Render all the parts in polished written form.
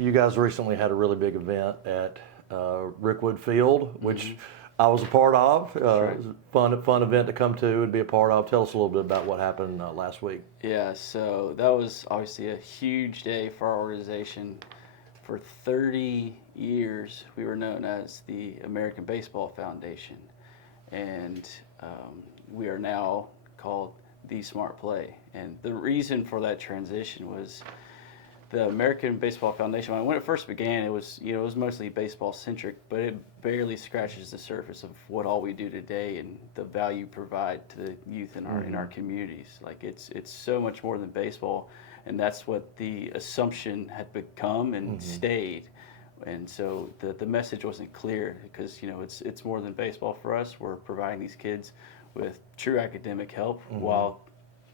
you guys recently had a really big event at Rickwood Field, which I was a part of. It was a fun event to come to and be a part of. Tell us a little bit about what happened last week. Yeah, so that was obviously a huge day for our organization. For 30 years, we were known as the American Baseball Foundation, and we are now called the SmartPlay. And the reason for that transition was the American Baseball Foundation. When it first began, it was mostly baseball centric, but it barely scratches the surface of what all we do today and the value provide to the youth in our communities. Like it's so much more than baseball, and that's what the assumption had become and stayed. And so the message wasn't clear because it's more than baseball for us. We're providing these kids with true academic help while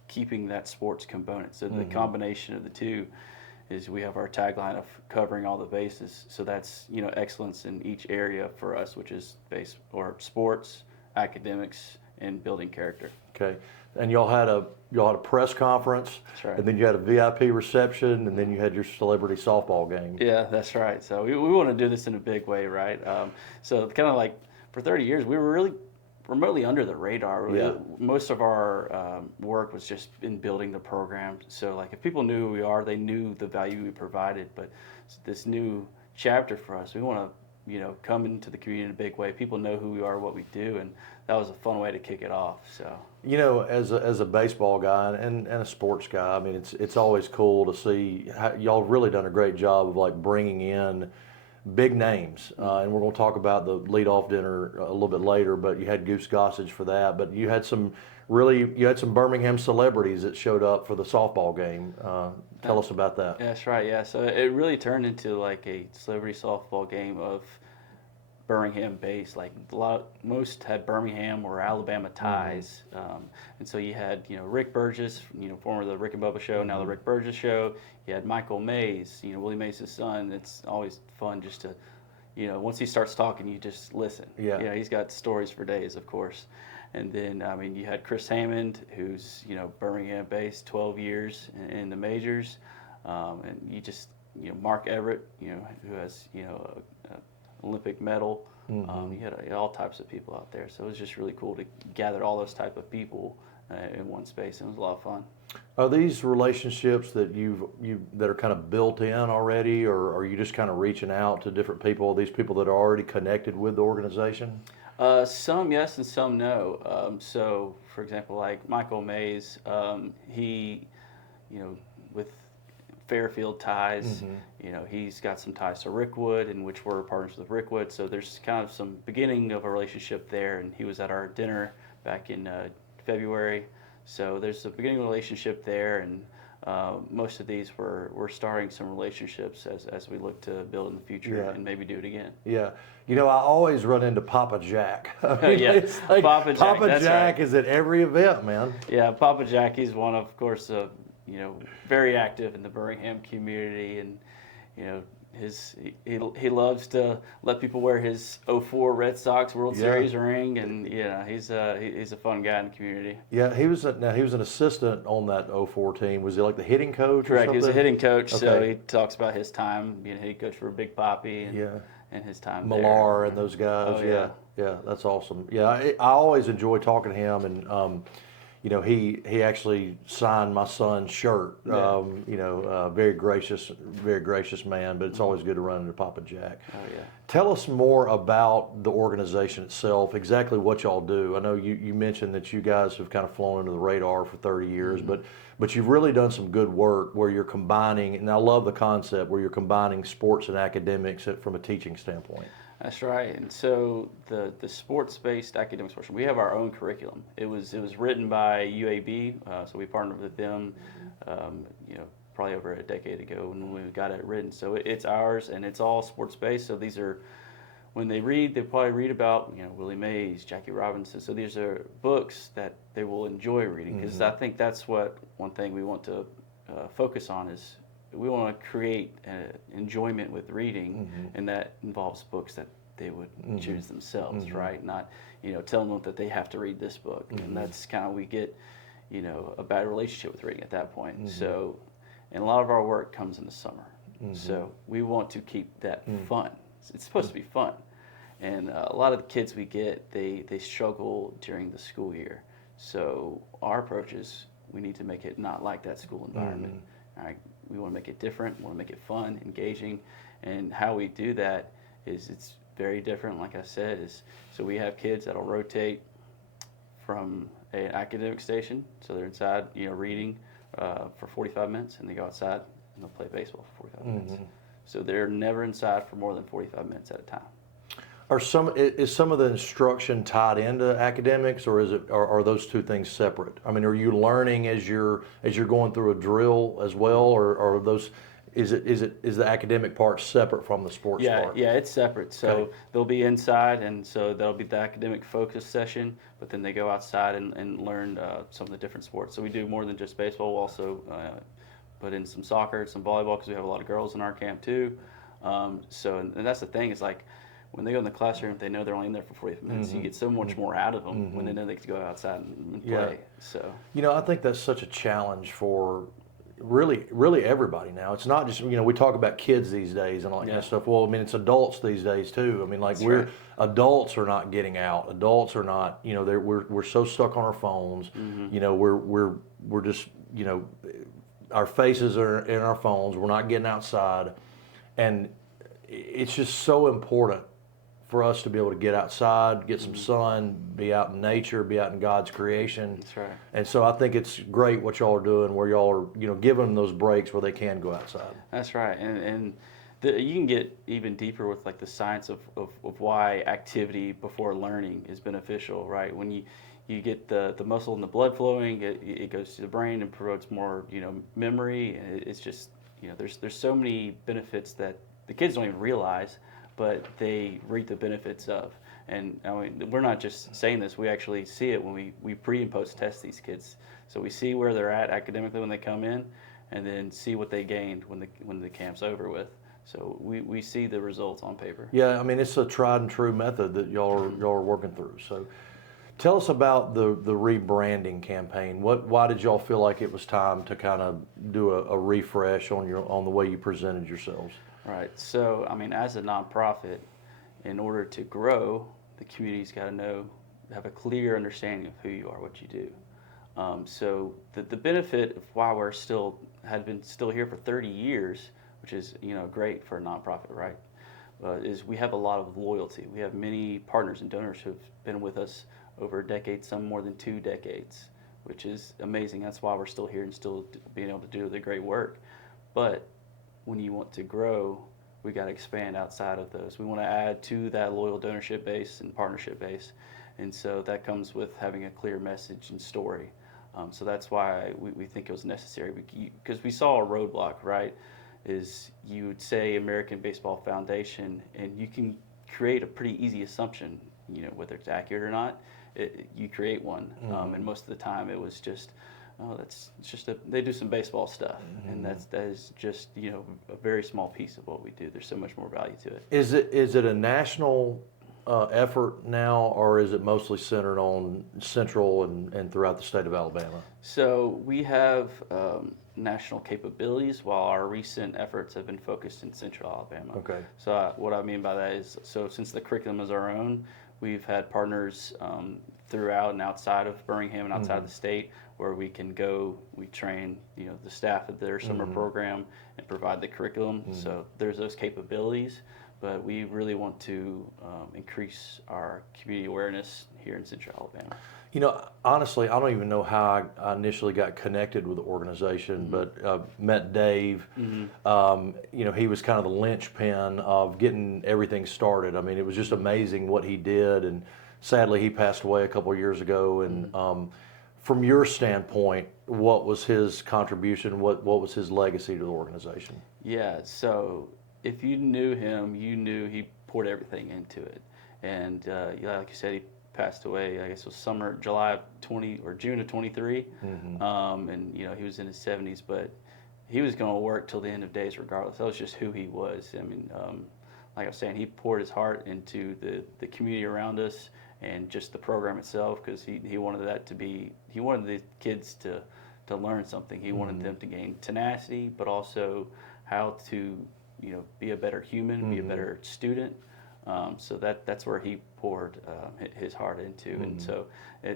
keeping that sports component. So the combination of the two is we have our tagline of covering all the bases. So that's excellence in each area for us, which is sports, academics, and building character. Okay, and y'all had a press conference, That's right. and then you had a VIP reception, and then you had your celebrity softball game. Yeah, that's right. So we want to do this in a big way, right? So kind of like for 30 years, we were really remotely under the radar. Yeah. Most of our work was just in building the program. So like if people knew who we are, they knew the value we provided. But this new chapter for us, we want to come into the community in a big way. People know who we are, what we do, and that was a fun way to kick it off. So as a baseball guy and a sports guy, I mean it's always cool to see how y'all have really done a great job of like bringing in big names, and we're going to talk about the leadoff dinner a little bit later. But you had Goose, Gossage for that. But you had some Birmingham celebrities that showed up for the softball game. Tell us about that. Yeah, that's right. Yeah, so it really turned into like a celebrity softball game of Birmingham based. Like most had Birmingham or Alabama ties, and so you had Rick Burgess, former the Rick and Bubba Show, now the Rick Burgess Show. You had Michael Mays, Willie Mays' son. It's always fun just to, once he starts talking, you just listen. Yeah. He's got stories for days, of course. And then you had Chris Hammond, who's Birmingham based, 12 years in the majors, and you just Mark Everett, who has Olympic medal. You had all types of people out there, so it was just really cool to gather all those type of people in one space, and it was a lot of fun. Are these relationships that that are kind of built in already, or are you just kind of reaching out to different people? These people that are already connected with the organization? Some yes and some no. So, for example, like Michael Mays, he, with Fairfield ties, he's got some ties to Rickwood, in which we're partners with Rickwood. So there's kind of some beginning of a relationship there, and he was at our dinner back in February. So there's a beginning relationship there, and most of these we're starting some relationships as we look to build in the future and maybe do it again. Yeah. I always run into Papa Jack. I mean, it's like Papa Jack right. is at every event, man. Yeah, Papa Jack, he's one of course, very active in the Birmingham community, and he loves to let people wear his 04 Red Sox World Series ring, and he's a fun guy in the community. Yeah, he was an assistant on that 04 team. Was he like the hitting coach? Correct. Or He was a hitting coach, okay. So he talks about his time being a hitting coach for Big Papi and his time Millar there. and those guys. Oh, yeah, that's awesome. Yeah, I always enjoy talking to him, and he actually signed my son's shirt. Very gracious man. But it's always good to run into Papa Jack. Oh yeah. Tell us more about the organization itself. Exactly what y'all do. I know you mentioned that you guys have kind of flown under the radar for 30 years, but you've really done some good work where you're combining. And I love the concept where you're combining sports and academics from a teaching standpoint. That's right. And so the sports-based academics portion, we have our own curriculum. It was written by UAB, so we partnered with them, probably over a decade ago when we got it written. So it's ours, and it's all sports-based. So these are, when they read, they probably read about Willie Mays, Jackie Robinson. So these are books that they will enjoy reading, because I think that's one thing we want to focus on is. We want to create enjoyment with reading, and that involves books that they would choose themselves, right? Not, telling them that they have to read this book, and that's kind of we get, a bad relationship with reading at that point. So, and a lot of our work comes in the summer. So we want to keep that fun. It's supposed to be fun. And a lot of the kids we get, they struggle during the school year. So our approach is we need to make it not like that school environment. All right, we want to make it different. We want to make it fun, engaging, and how we do that is it's very different. Like I said, is so we have kids that'll rotate from an academic station, so they're inside, reading for 45 minutes, and they go outside and they'll play baseball for 45 minutes. So they're never inside for more than 45 minutes at a time. Is some of the instruction tied into academics, or are those two things separate? I mean, are you learning as you're going through a drill as well, or are those is the academic part separate from the sports part? Yeah, it's separate. So Okay. they'll be inside, and so that'll be the academic focus session. But then they go outside and learn some of the different sports. So we do more than just baseball. We'll also put in some soccer, some volleyball, because we have a lot of girls in our camp too. And that's the thing. Is like, when they go in the classroom, they know they're only in there for 45 minutes. You get so much more out of them when they know they can go outside and play. Yeah. So I think that's such a challenge for really everybody now. It's not just, we talk about kids these days and all that kind of stuff. Well, I mean, it's adults these days too. I mean, like right. Adults are not getting out. Adults are not, we're so stuck on our phones. We're just, our faces are in our phones. We're not getting outside. And it's just so important for us to be able to get outside, get some sun, be out in nature, be out in God's creation. That's right. And so I think it's great what y'all are doing, where y'all are, giving them those breaks where they can go outside. That's right. And you can get even deeper with like the science of why activity before learning is beneficial, right? When you get the muscle and the blood flowing, it goes to the brain and promotes more, memory. And it's just, there's so many benefits that the kids don't even realize, but they reap the benefits of. And I mean, we're not just saying this, we actually see it when we pre and post test these kids. So we see where they're at academically when they come in, and then see what they gained when the camp's over with. So we see the results on paper. Yeah, I mean, it's a tried and true method that y'all are working through. So tell us about the rebranding campaign. Why did y'all feel like it was time to kind of do a refresh on the way you presented yourselves? Right. So, I mean, as a nonprofit, in order to grow, the community's got to have a clear understanding of who you are, what you do. So the benefit of why had been still here for 30 years, which is, great for a nonprofit, right? Is we have a lot of loyalty. We have many partners and donors who've been with us over a decade, some more than 2 decades, which is amazing. That's why we're still here and still being able to do the great work. But when you want to grow, we got to expand outside of those. We want to add to that loyal donorship base and partnership base. And so that comes with having a clear message and story. So that's why we think it was necessary, because we saw a roadblock, right? Is you would say American Baseball Foundation, and you can create a pretty easy assumption, whether it's accurate or not. You create one, and most of the time it was just, they do some baseball stuff, and that is just a very small piece of what we do. There's so much more value to it. Is it a national effort now, or is it mostly centered on Central and throughout the state of Alabama? So we have national capabilities, while our recent efforts have been focused in Central Alabama. Okay. So what I mean by that is, since the curriculum is our own, we've had partners throughout and outside of Birmingham and outside of the state, where we can go, we train, the staff at their summer program and provide the curriculum. So there's those capabilities, but we really want to increase our community awareness here in Central Alabama. Honestly, I don't even know how I initially got connected with the organization, but met Dave. He was kind of the linchpin of getting everything started. I mean, it was just amazing what he did, and sadly, he passed away a couple of years ago. And from your standpoint, what was his contribution? What was his legacy to the organization? Yeah, so if you knew him, you knew he poured everything into it. And like you said, he passed away, I guess it was June of 23. And he was in his 70s, but he was going to work till the end of days regardless. That was just who he was. I mean, like I was saying, he poured his heart into the community around us and just the program itself, because he wanted he wanted the kids to learn something. He wanted them to gain tenacity, but also how to, be a better human, be a better student. So that's where he poured his heart into, and so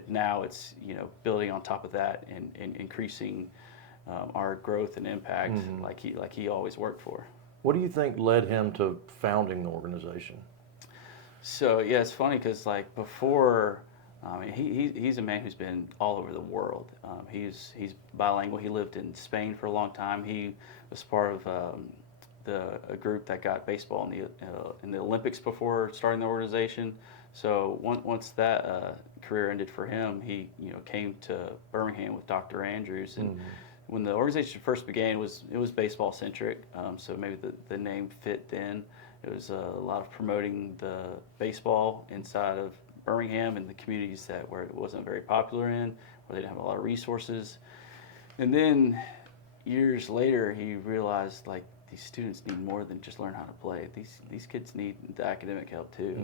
now it's building on top of that and increasing our growth and impact like he always worked for. What do you think led him to founding the organization? So yeah, it's funny because like before, he's a man who's been all over the world. He's bilingual. He lived in Spain for a long time. He was part of a group that got baseball in the Olympics before starting the organization. So once that career ended for him, he came to Birmingham with Dr. Andrews, and when the organization first began, it was baseball centric. So maybe the name fit then. It was a lot of promoting the baseball inside of Birmingham and the communities where it wasn't very popular in, where they didn't have a lot of resources. And then years later, he realized like these students need more than just learn how to play. These kids need the academic help too,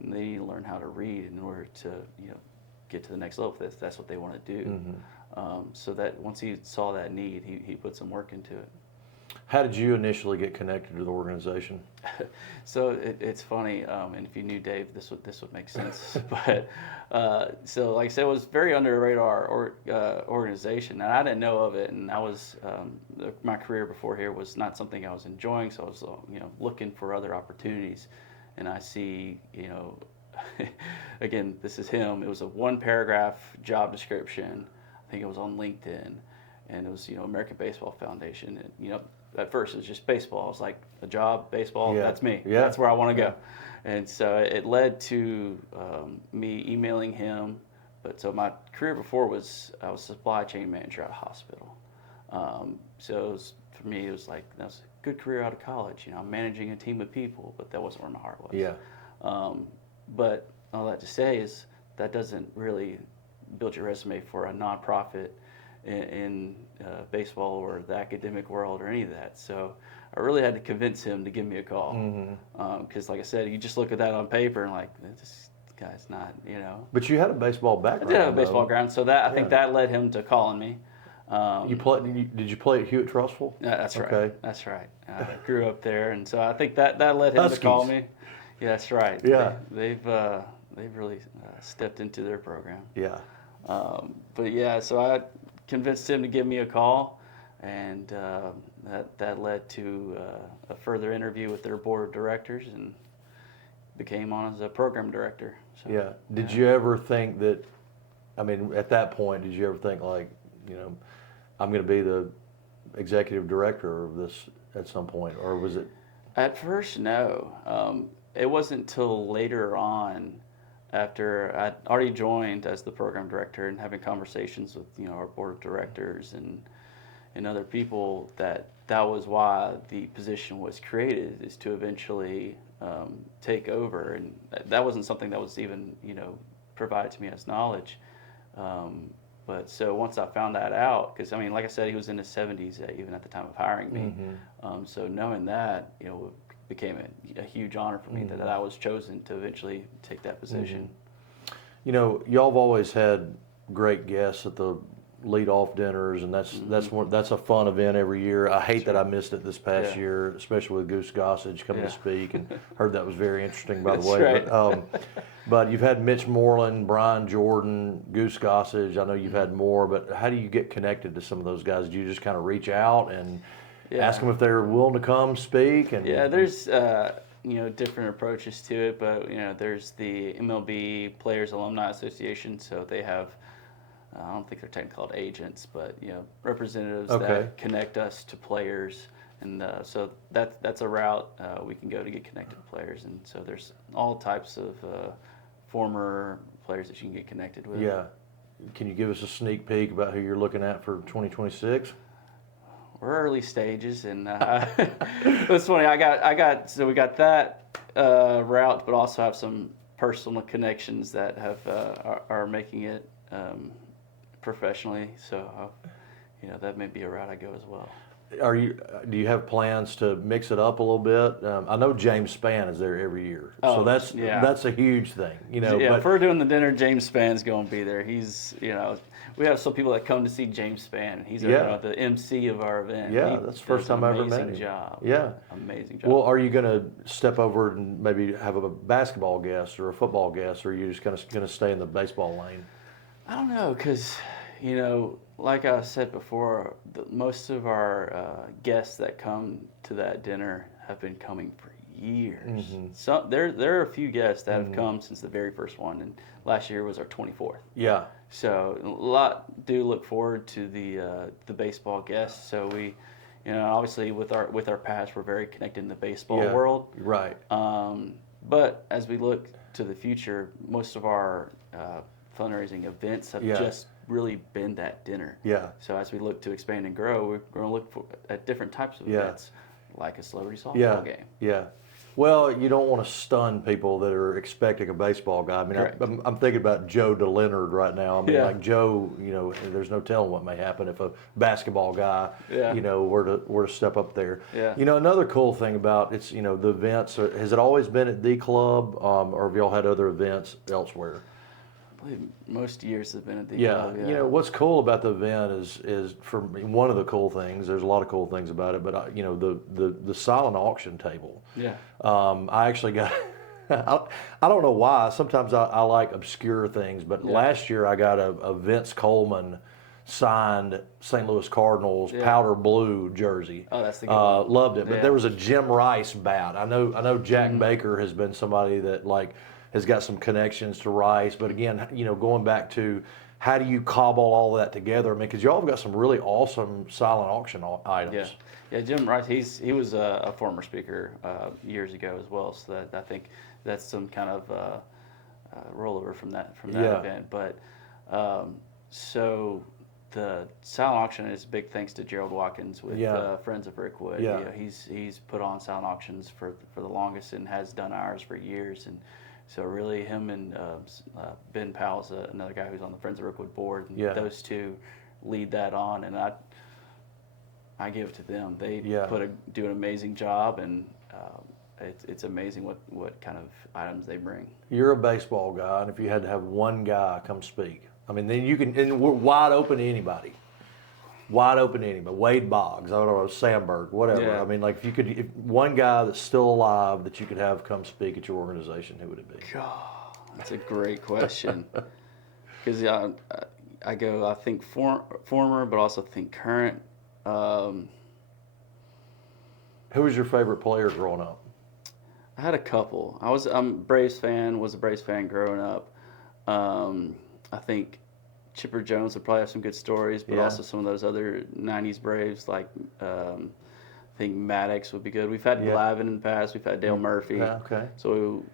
and they need to learn how to read in order to get to the next level. If that's what they want to do. So that once he saw that need, he put some work into it. How did you initially get connected to the organization? So it's funny, and if you knew Dave, this would make sense. But so like I said, it was very under the radar organization, and I didn't know of it. And I was my career before here was not something I was enjoying, so I was looking for other opportunities. And I see again, this is him. It was a 1-paragraph job description. I think it was on LinkedIn, and it was American Baseball Foundation, and at first it was just baseball. I was like, a job, baseball, that's me. Yeah. That's where I want to go. And so it led to me emailing him. But so my career before I was supply chain manager at a hospital. So for me, it was like, that was a good career out of college. I'm managing a team of people, but that wasn't where my heart was. Yeah. But all that to say is that doesn't really build your resume for a nonprofit in baseball or the academic world or any of that. So I really had to convince him to give me a call. Because like I said, you just look at that on paper and like, this guy's not, But you had a baseball background. I did have a baseball background, so I think that led him to calling me. Did you play at Hewitt-Trussville? Yeah, that's right. Okay. That's right. I grew up there, and so I think that led him to call me. Yeah, that's right. Yeah. They've really stepped into their program. Yeah. But yeah, so I convinced him to give me a call, and that led to a further interview with their board of directors, and became on as a program director. So, yeah. Did you ever think that? I mean, at that point, did you ever think like, I'm going to be the executive director of this at some point, or was it? At first, no. It wasn't until later on, after I'd already joined as the program director and having conversations with our board of directors and other people, that was why the position was created, is to eventually take over. And that wasn't something that was even provided to me as knowledge. But so once I found that out, because like I said, he was in his 70s even at the time of hiring me. So knowing that, became a huge honor for me that I was chosen to eventually take that position. Y'all have always had great guests at the Leadoff dinners, and that's a fun event every year. I hate that I missed it this past year, especially with Goose Gossage coming to speak, and heard that was very interesting, by the way. Right. But you've had Mitch Moreland, Brian Jordan, Goose Gossage. I know you've had more, but how do you get connected to some of those guys? Do you just kind of reach out and ask them if they're willing to come speak? And there's different approaches to it, but there's the MLB Players Alumni Association, so they have, I don't think they're technically called agents, but representatives that connect us to players, and so that's a route we can go to get connected to players. And so there's all types of former players that you can get connected with. Yeah. Can you give us a sneak peek about who you're looking at for 2026? We're early stages, and it's funny. So we got that route, but also have some personal connections that are making it professionally. So that may be a route I go as well. Do you have plans to mix it up a little bit? I know James Spann is there every year, so Oh, yeah. that's a huge thing, you know. Yeah, But if we're doing the dinner, James Spann's going to be there. He's, we have some people that come to see James Spann, and he's the MC of our event. yeah, that's the first time I ever met him. Amazing job. Yeah, Amazing job. well, are you going to step over and maybe have a basketball guest or a football guest, or are you just going to stay in the baseball lane? I don't know, because, like I said before, most of our guests that come to that dinner have been coming for years. So there are a few guests that have come since the very first one, and last year was our 24th. Yeah. So a lot do look forward to the baseball guests. So we, obviously with our past, we're very connected in the baseball world. Right. But as we look to the future, most of our fundraising events have just really been that dinner. Yeah. So as we look to expand and grow, we're going to look at different types of events, like a celebrity softball game. Yeah. Well, you don't want to stun people that are expecting a baseball guy. I mean, I'm thinking about Joe DeLeonard right now. I mean, like Joe, there's no telling what may happen if a basketball guy, were to step up there. Yeah. Another cool thing about it's, the events, has it always been at the club, or have y'all had other events elsewhere? I believe most years have been at the club. Yeah. What's cool about the event is for me, one of the cool things. There's a lot of cool things about it, but the silent auction table. Yeah. I actually got. I don't know why. Sometimes I like obscure things, but last year I got a Vince Coleman signed St. Louis Cardinals powder blue jersey. Oh, that's the good one. Loved it. But there was a Jim Rice bat. I know Jack Baker has been somebody that has got some connections to Rice, but again, going back to how do you cobble all that together? I mean, because y'all have got some really awesome silent auction items. Yeah. Jim Rice, he was a former speaker years ago as well, so that I think that's some kind of rollover from that event. But so the silent auction is big thanks to Gerald Watkins with Friends of Rickwood. Yeah. He's put on silent auctions for the longest and has done ours for years. And so really him and Ben Powell's another guy who's on the Friends of Rickwood board, and those two lead that on, and I give it to them. They do an amazing job, and it's amazing what kind of items they bring. You're a baseball guy, and if you had to have one guy come speak, I mean, then you can, and we're wide open to anybody. Wide open to anybody. Wade Boggs, I don't know, Sandberg, whatever. Yeah. I mean, like if one guy that's still alive that you could have come speak at your organization, who would it be? God, that's a great question. Because I think former, but also think current. Who was your favorite player growing up? I had a couple. I'm a Braves fan. Was a Braves fan growing up. I think Chipper Jones would probably have some good stories, but also some of those other '90s Braves, like I think Maddox would be good. We've had Glavine in the past. We've had Dale Murphy. Yeah, okay. So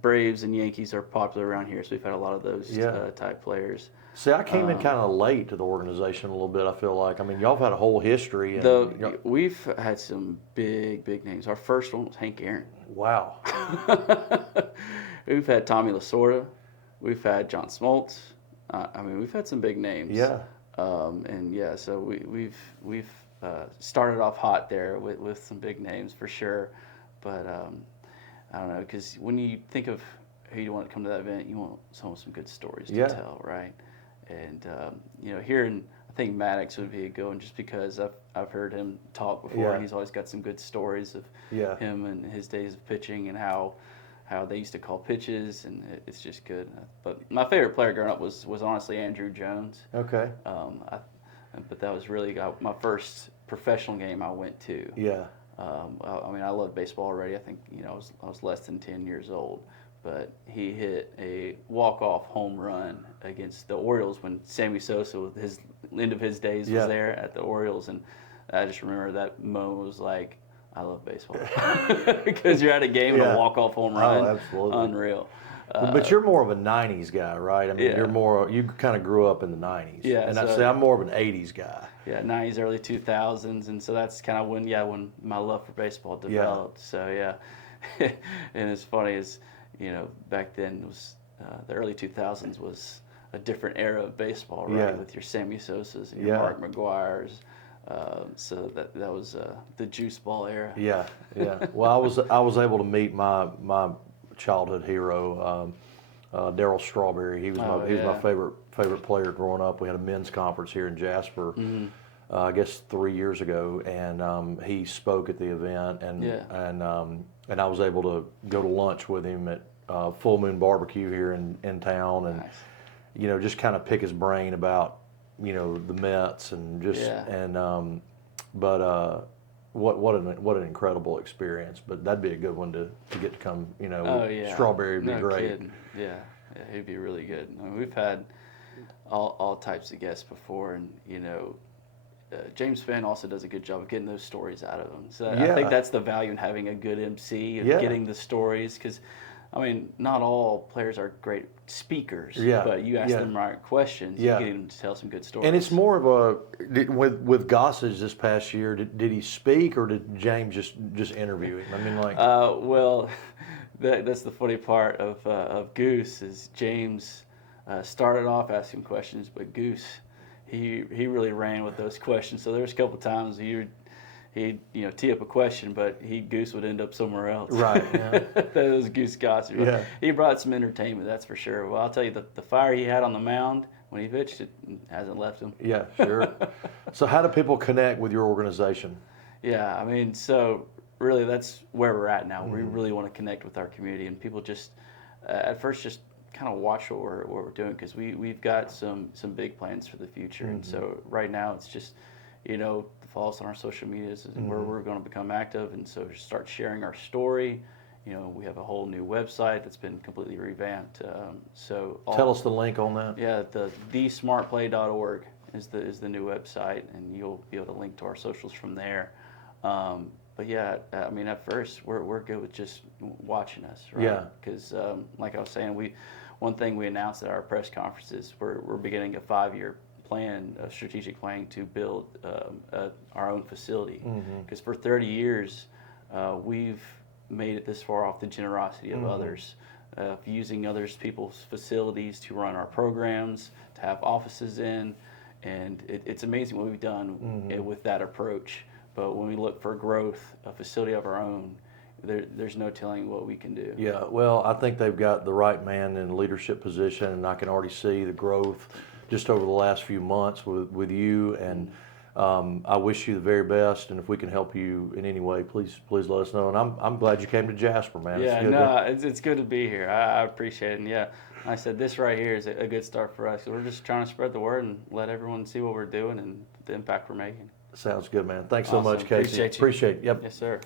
Braves and Yankees are popular around here, so we've had a lot of those type players. See, I came in kind of late to the organization a little bit, I feel like. I mean, y'all have had a whole history. We've had some big names. Our first one was Hank Aaron. Wow. We've had Tommy Lasorda. We've had John Smoltz. I mean, we've had some big names. Yeah. So we've started off hot there with some big names for sure. But I don't know, because when you think of who you want to come to that event, you want some good stories to tell, right? And I think Maddox would be a good one, just because I've heard him talk before, and he's always got some good stories of him and his days of pitching and how they used to call pitches, and it's just good. But my favorite player growing up was honestly Andrew Jones. Okay. But that was really my first professional game I went to. Yeah. I mean, I loved baseball already. I think I was less than 10 years old, but he hit a walk-off home run against the Orioles when Sammy Sosa, with his end of his days, was there at the Orioles, and I just remember that moment was like, I love baseball, because you're at a game and a walk-off home run. Oh, absolutely. Unreal. But you're more of a 90s guy, right? I mean, you kind of grew up in the 90s. Yeah. And I'm more of an 80s guy. Yeah, 90s, early 2000s, and so that's kind of when my love for baseball developed. So and it's funny is, back then it was the early 2000s was a different era of baseball, right? With your Sammy Sosas and your Mark McGuire's. So that was the juice ball era. Yeah, yeah. Well, I was able to meet my childhood hero, Darryl Strawberry. He was my favorite player growing up. We had a men's conference here in Jasper. Mm-hmm. I guess 3 years ago, and he spoke at the event, and I was able to go to lunch with him at Full Moon Barbecue here in town, and Nice. just kind of pick his brain about the Mets and just what an incredible experience. But that'd be a good one to get to come. Strawberry would be great. Kidding. Yeah, he'd be really good. I mean, we've had all types of guests before, and James Finn also does a good job of getting those stories out of them. So I think that's the value in having a good MC and getting the stories, because I mean, not all players are great speakers, but you ask them right questions, you get them to tell some good stories. And it's more of with Gossage this past year. Did he speak, or did James just interview him? I mean, like, well, that's the funny part of Goose is James started off asking questions, but Goose he really ran with those questions. So there was a couple times he'd tee up a question, but Goose would end up somewhere else. Right. Yeah. That was Goose Gossage. Yeah. He brought some entertainment, that's for sure. Well, I'll tell you, the fire he had on the mound when he pitched, it hasn't left him. Yeah, sure. So how do people connect with your organization? Yeah, I mean, so really that's where we're at now. We really want to connect with our community, and people just at first just kind of watch what we're doing, because we've got some big plans for the future. And so right now it's just follow us on our social medias and where we're going to become active, and so start sharing our story. We have a whole new website that's been completely revamped. Tell us the link on that. Yeah, the SmartPlay.org is the new website, and you'll be able to link to our socials from there. But yeah, I mean, at first we're good with just watching us, right? Yeah. Because like I was saying, one thing we announced at our press conferences, we're beginning a 5-year plan, a strategic plan to build our own facility. Because for 30 years, we've made it this far off the generosity of others, using people's facilities to run our programs, to have offices in, and it's amazing what we've done with that approach. But when we look for growth, a facility of our own, there's no telling what we can do. Yeah, well, I think they've got the right man in a leadership position, and I can already see the growth just over the last few months with you, and I wish you the very best, and if we can help you in any way, please let us know. And I'm glad you came to Jasper, man. Yeah, it's good to be here. I appreciate it. And yeah, like I said, this right here is a good start for us. We're just trying to spread the word and let everyone see what we're doing and the impact we're making. Sounds good, man. Thanks so much, Casey. Appreciate you. Appreciate it. Yep. Yes, sir.